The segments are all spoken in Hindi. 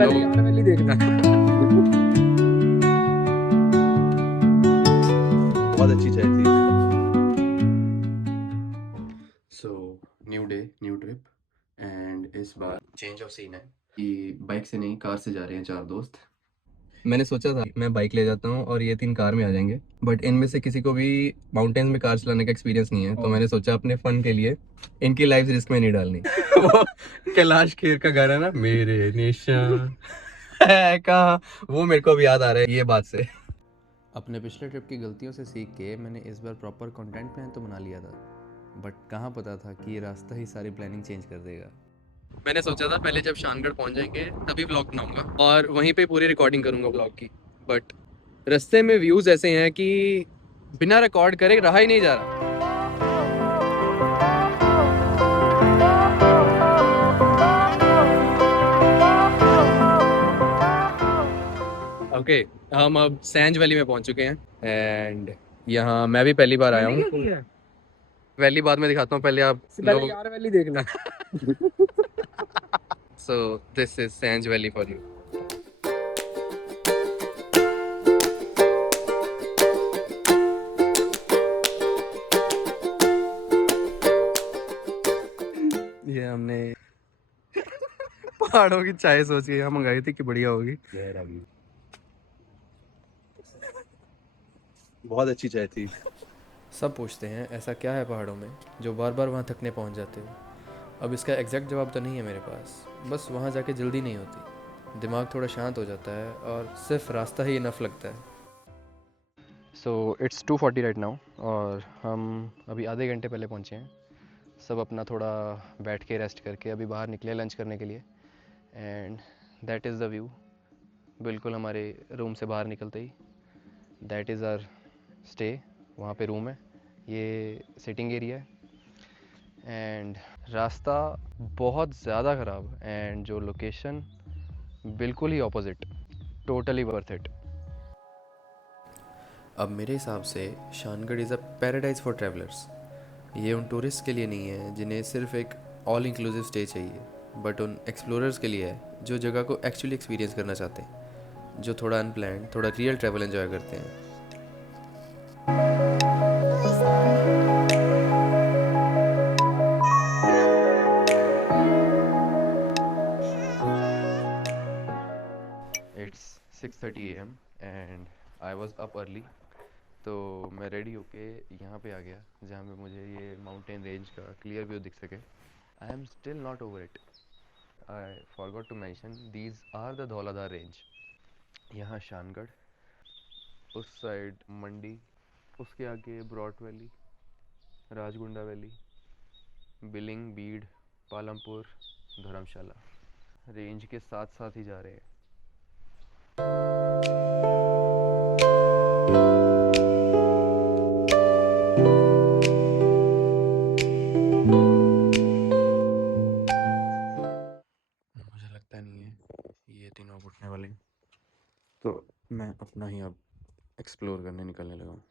पहले देखना। बहुत अच्छी चाय थी। So new day new trip and इस बार चेंज ऑफ सीन है कि बाइक से नहीं कार से जा रहे हैं 4 दोस्त। मैंने सोचा था मैं बाइक ले जाता हूँ और ये 3 कार में आ जाएंगे, बट इनमें से किसी को भी माउंटेन्स में कार चलाने का एक्सपीरियंस नहीं है, तो मैंने सोचा अपने फन के लिए इनकी लाइफ रिस्क में नहीं डालनी। वो कैलाश खेर का गाना ना, मेरे निशान है कहाँ, वो मेरे को भी याद आ रहा है ये बात से। अपने पिछले ट्रिप की गलतियों से सीख के मैंने इस बार प्रॉपर कंटेंट प्लान तो बना लिया था, बट कहाँ पता था कि ये रास्ता ही सारी प्लानिंग चेंज कर देगा। मैंने सोचा था पहले जब शानगढ़ पहुंच जाएंगे तभी ब्लॉग बनाऊंगा और वहीं पे पूरी रिकॉर्डिंग करूंगा ब्लॉग की, बट रास्ते में व्यूज ऐसे हैं कि बिना रिकॉर्ड करे रहा ही नहीं जा रहा। ओके हम अब सैंज वैली में पहुंच चुके हैं एंड यहाँ मैं भी पहली बार आया हूँ। वैली बाद में दिखाता हूँ, पहले आप लोग यार वैली देखना। So this is Sainj valley for you. ये हमने पहाड़ों की चाय सोच के यहाँ मंगाई थी कि बढ़िया होगी। बहुत अच्छी चाय थी। सब पूछते हैं ऐसा क्या है पहाड़ों में जो बार बार वहाँ थकने पहुँच जाते हो। अब इसका एग्जैक्ट जवाब तो नहीं है मेरे पास, बस वहाँ जाके जल्दी नहीं होती, दिमाग थोड़ा शांत हो जाता है और सिर्फ रास्ता ही इनफ लगता है। सो इट्स 2:40 राइट नाउ और हम अभी आधे घंटे पहले पहुँचे हैं। सब अपना थोड़ा बैठ के रेस्ट करके अभी बाहर निकले लंच करने के लिए and that is the view. बिल्कुल हमारे रूम से बाहर निकलते ही दैट इज़ आवर स्टे, वहाँ पे रूम है, ये सिटिंग एरिया है एंड रास्ता बहुत ज़्यादा ख़राब एंड जो लोकेशन बिल्कुल ही ऑपोजिट, टोटली वर्थ इट। अब मेरे हिसाब से Shangarh is a paradise for travellers. ये उन टूरिस्ट के लिए नहीं है जिन्हें सिर्फ एक ऑल इंक्लूसिव स्टे चाहिए, बट उन एक्सप्लोरर्स के लिए है जो जगह को एक्चुअली एक्सपीरियंस करना चाहते हैं, जो थोड़ा अनप्लान्ड, थोड़ा रियल ट्रैवल एंजॉय करते हैं। It's 6:30 AM and I was up early, तो मैं रेडी होके यहाँ पे आ गया जहाँ पे मुझे ये माउंटेन रेंज का क्लियर व्यू दिख सके। I am still not over it. I forgot to mention these are the Dhauladhar range. यहाँ शानगढ़, उस साइड मंडी, उसके आगे Barot valley, Rajgunda valley, Billing, Bir, Palampur, Dharamshala range के साथ साथ ही जा रहे हैं। मुझे लगता नहीं है ये तीनों उठने वाले, तो मैं अपना ही अब एक्सप्लोर करने निकलने लगा हूँ।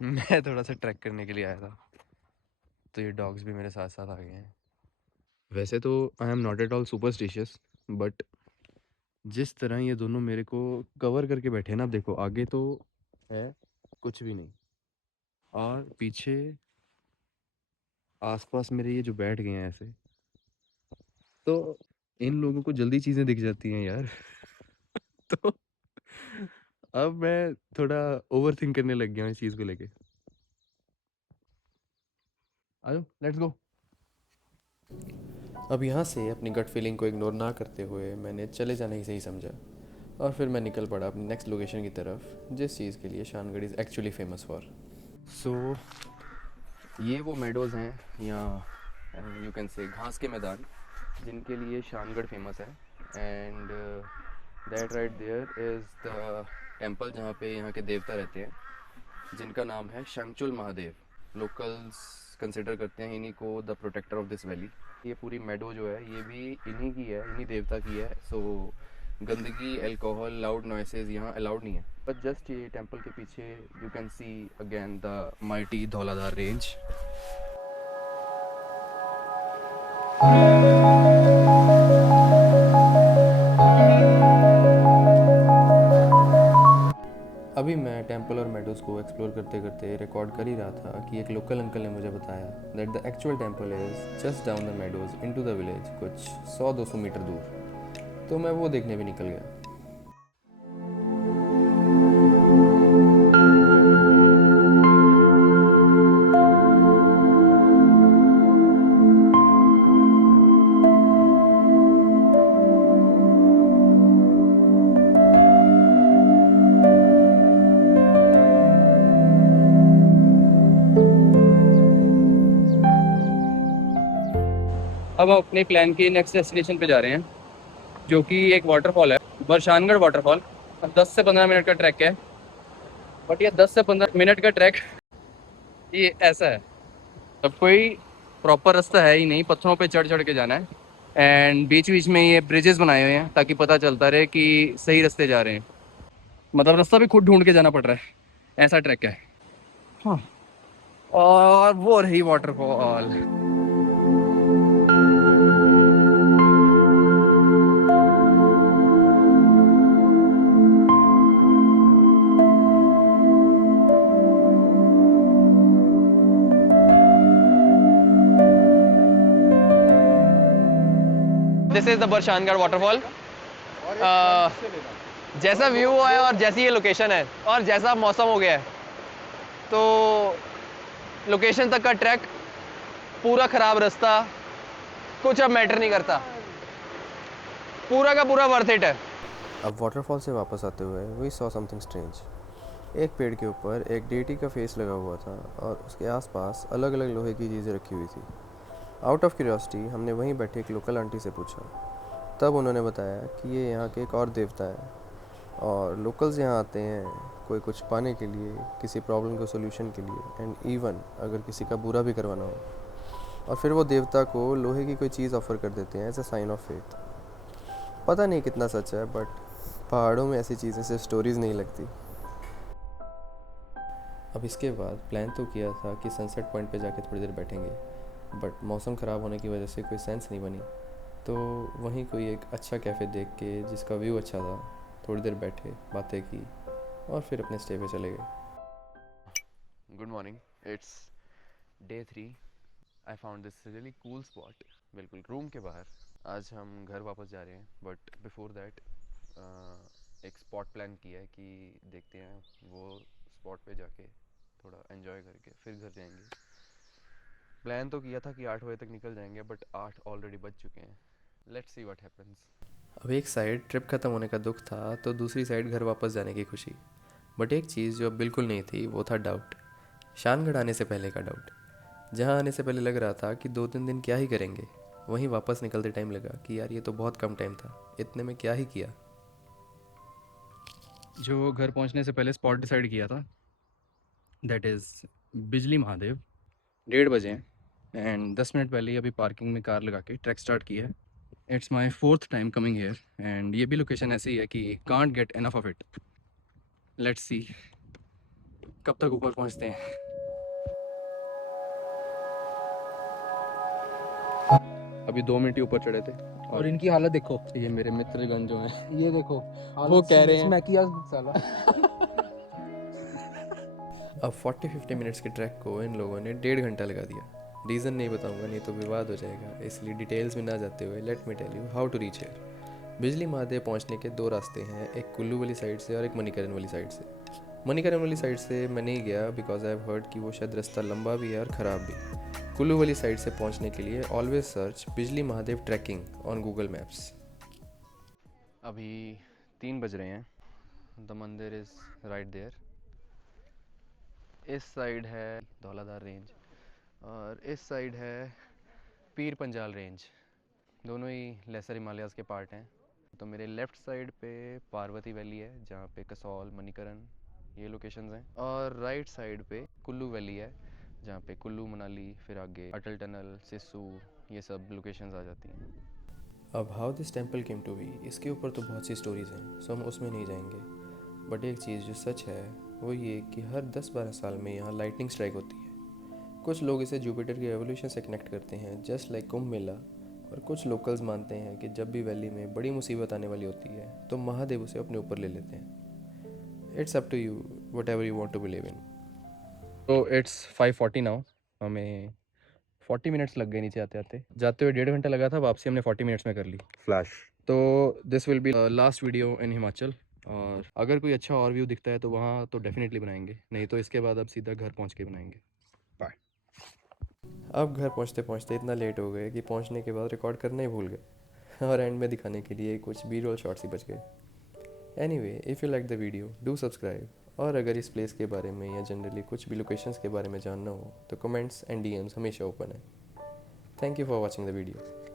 मैं थोड़ा सा ट्रैक करने के लिए आया था, तो ये डॉग्स भी मेरे साथ साथ आ गए हैं। वैसे तो I am not at all superstitious, but जिस तरह ये दोनों मेरे को कवर करके बैठे हैं ना, देखो आगे तो है कुछ भी नहीं और पीछे आसपास मेरे ये जो बैठ गए हैं ऐसे, तो इन लोगों को जल्दी चीज़ें दिख जाती हैं यार। तो अब मैं थोड़ा ओवर थिंक करने लग गया हूँ इस चीज़ को लेके। आ जाओ लेट्स गो। अब यहाँ से अपनी गट फीलिंग को इग्नोर ना करते हुए मैंने चले जाना ही सही समझा और फिर मैं निकल पड़ा अपनी नेक्स्ट लोकेशन की तरफ, जिस चीज़ के लिए Shangarh is actually famous for. So ये वो मेडोज़ हैं या यू कैन से घास के मैदान जिनके लिए शानगढ़ फेमस है and that right there is the temple जहाँ पे यहाँ के देवता रहते हैं, जिनका नाम है शंखचूल महादेव। लोकल्स कंसिडर करते हैं इन्हीं को the protector of this valley. ये पूरी मेडो जो है ये भी इन्हीं की है, इन्हीं देवता की है। सो गंदगी, अल्कोहल, लाउड नॉइसेज यहाँ अलाउड नहीं है। बट जस्ट ये टेम्पल के पीछे you can see again the mighty Dhauladhar range. Temple और मेडोज़ को एक्सप्लोर करते करते रिकॉर्ड कर ही रहा था कि एक लोकल अंकल ने मुझे बताया that the actual temple is just down the meadows into the village, कुछ 100-200 मीटर दूर। तो मैं वो देखने भी निकल गया। अब हम अपने प्लान की नेक्स्ट डेस्टिनेशन पे जा रहे हैं, जो कि एक वाटरफॉल है, बरशानगढ़ वाटरफॉल। 10 से 15 मिनट का ट्रैक है, बट ये 10 से 15 मिनट का ट्रैक ये ऐसा है, अब कोई प्रॉपर रास्ता है ही नहीं, पत्थरों पे चढ़ चढ़ के जाना है। एंड बीच बीच में ये ब्रिजेस बनाए हुए हैं ताकि पता चलता रहे कि सही रास्ते जा रहे हैं। मतलब रास्ता भी खुद ढूंढ के जाना पड़ रहा है, ऐसा ट्रैक है। हाँ, और वो रही waterfall. This is the Barshangarh waterfall. जैसा व्यू है और जैसी ये लोकेशन है और जैसा मौसम हो गया है, तो लोकेशन तक का ट्रैक, पूरा ख़राब रास्ता, कुछ अब मैटर नहीं करता, पूरा का पूरा वर्थ इट है। अब वाटरफॉल से वापस आते हुए वी सॉ समथिंग स्ट्रेंज। एक पेड़ के ऊपर एक डेटी का फेस लगा हुआ था और उसके आसपास अलग अलग लोहे की चीज़ें रखी हुई थी। आउट ऑफ क्यूरियोसिटी हमने वहीं बैठे एक लोकल आंटी से पूछा। तब उन्होंने बताया कि ये यहाँ के एक और देवता है और लोकल्स यहाँ आते हैं कोई कुछ पाने के लिए, किसी प्रॉब्लम के सोल्यूशन के लिए, एंड इवन अगर किसी का बुरा भी करवाना हो, और फिर वो देवता को लोहे की कोई चीज़ ऑफर कर देते हैं as a sign of faith. पता नहीं कितना सच है, बट पहाड़ों में ऐसी चीज़ें सिर्फ स्टोरीज नहीं लगती। अब इसके बाद प्लान तो किया था कि सनसेट पॉइंट पे जाके थोड़ी देर बैठेंगे, बट मौसम ख़राब होने की वजह से कोई सेंस नहीं बनी। तो वहीं कोई एक अच्छा कैफ़े देख के जिसका व्यू अच्छा था, थोड़ी देर बैठे, बातें की और फिर अपने स्टे पे चले गए। Good morning, it's day 3। I found this really cool spot, बिल्कुल रूम के बाहर। आज हम घर वापस जा रहे हैं, बट बिफोर दैट एक स्पॉट प्लान किया है कि देखते हैं वो स्पॉट पे जाके थोड़ा एंजॉय करके फिर घर जाएंगे। प्लान तो किया था कि 8 बजे तक निकल जाएंगे, बट 8 ऑलरेडी बज चुके हैं। Let's see what happens. अब एक साइड ट्रिप ख़त्म होने का दुख था तो दूसरी साइड घर वापस जाने की खुशी। बट एक चीज़ जो अब बिल्कुल नहीं थी वो था डाउट। शानगढ़ आने से पहले का डाउट। जहाँ आने से पहले लग रहा था कि 2-3 दिन क्या ही करेंगे, वहीं वापस निकलते टाइम लगा कि यार ये तो बहुत कम टाइम था, इतने में क्या ही किया। जो घर पहुंचने से पहले स्पॉट डिसाइड किया था, दैट इज़ बिजली महादेव। 1:30 बजे हैं, एंड 10 मिनट पहले ही अभी पार्किंग में कार लगा के ट्रैक स्टार्ट किया है। It's my 4th time coming here, and ये भी लोकेशन ऐसी है कि can't get enough of it. Let's see कब तक ऊपर पहुंचते हैं। अभी 2 मिनट ही ऊपर चढ़े थे और इनकी हालत देखो, ये मेरे मित्रगण जो हैं ये देखो वो कह रहे हैं मैं किया साला। अब 40-50 मिनट्स के ट्रैक को इन लोगों ने 1.5 घंटा लगा दिया। रीज़न नहीं बताऊंगा, नहीं तो विवाद हो जाएगा, इसलिए डिटेल्स में ना जाते हुए let me tell you how to reach here. Bijli Mahadev पहुंचने के 2 रास्ते हैं, एक कुल्लू वाली साइड से और एक मणिकरण वाली साइड से। मणिकरण वाली साइड से मैं नहीं गया बिकॉज आई हैव हर्ड कि वो शायद रास्ता लंबा भी है और ख़राब भी। कुल्लू वाली साइड से पहुंचने के लिए always search Bijli Mahadev trekking on Google Maps. अभी 3 बज रहे हैं। The mandir is right there. इस साइड है धौलाधार रेंज और इस साइड है पीर पंजाल रेंज। दोनों ही लेसर हिमालयाज़ के पार्ट हैं। तो मेरे लेफ़्ट साइड पे पार्वती वैली है, जहाँ पे कसौल, मणिकरण ये लोकेशंस हैं, और राइट साइड पे कुल्लू वैली है, जहाँ पे कुल्लू, मनाली, फिर आगे अटल टनल, सिस्सू, ये सब लोकेशंस आ जाती हैं। अब how this temple came to be, इसके ऊपर तो बहुत सी स्टोरीज़ हैं, सो हम उसमें नहीं जाएंगे। बट एक चीज़ जो सच है वो ये कि हर 10-12 साल में यहाँ लाइटनिंग स्ट्राइक होती है। कुछ लोग इसे जुपिटर की एवोल्यूशन से कनेक्ट करते हैं, जस्ट लाइक कुंभ मेला, और कुछ लोकल्स मानते हैं कि जब भी वैली में बड़ी मुसीबत आने वाली होती है तो महादेव उसे अपने ऊपर ले लेते हैं। It's up to you whatever you want to believe in. तो इट्स 5:40 नाउ, हमें 40 मिनट्स लग गए नीचे आते आते। जाते हुए 1.5 घंटा लगा था, वापसी हमने 40 मिनट्स में कर ली। फ्लैश। तो this will be last video इन हिमाचल, और अगर कोई अच्छा और व्यू दिखता है तो वहाँ तो डेफिनेटली बनाएंगे, नहीं तो इसके बाद अब सीधा घर पहुँच के बनाएंगे। बाय। अब घर पहुंचते पहुंचते इतना लेट हो गए कि पहुंचने के बाद रिकॉर्ड करना ही भूल गए और एंड में दिखाने के लिए कुछ बी रोल शॉट्स ही बच गए। Anyway, if you like the video do subscribe, और अगर इस प्लेस के बारे में या जनरली कुछ भी लोकेशंस के बारे में जानना हो तो कमेंट्स एंड डीएम्स हमेशा ओपन है। Thank you for watching the video.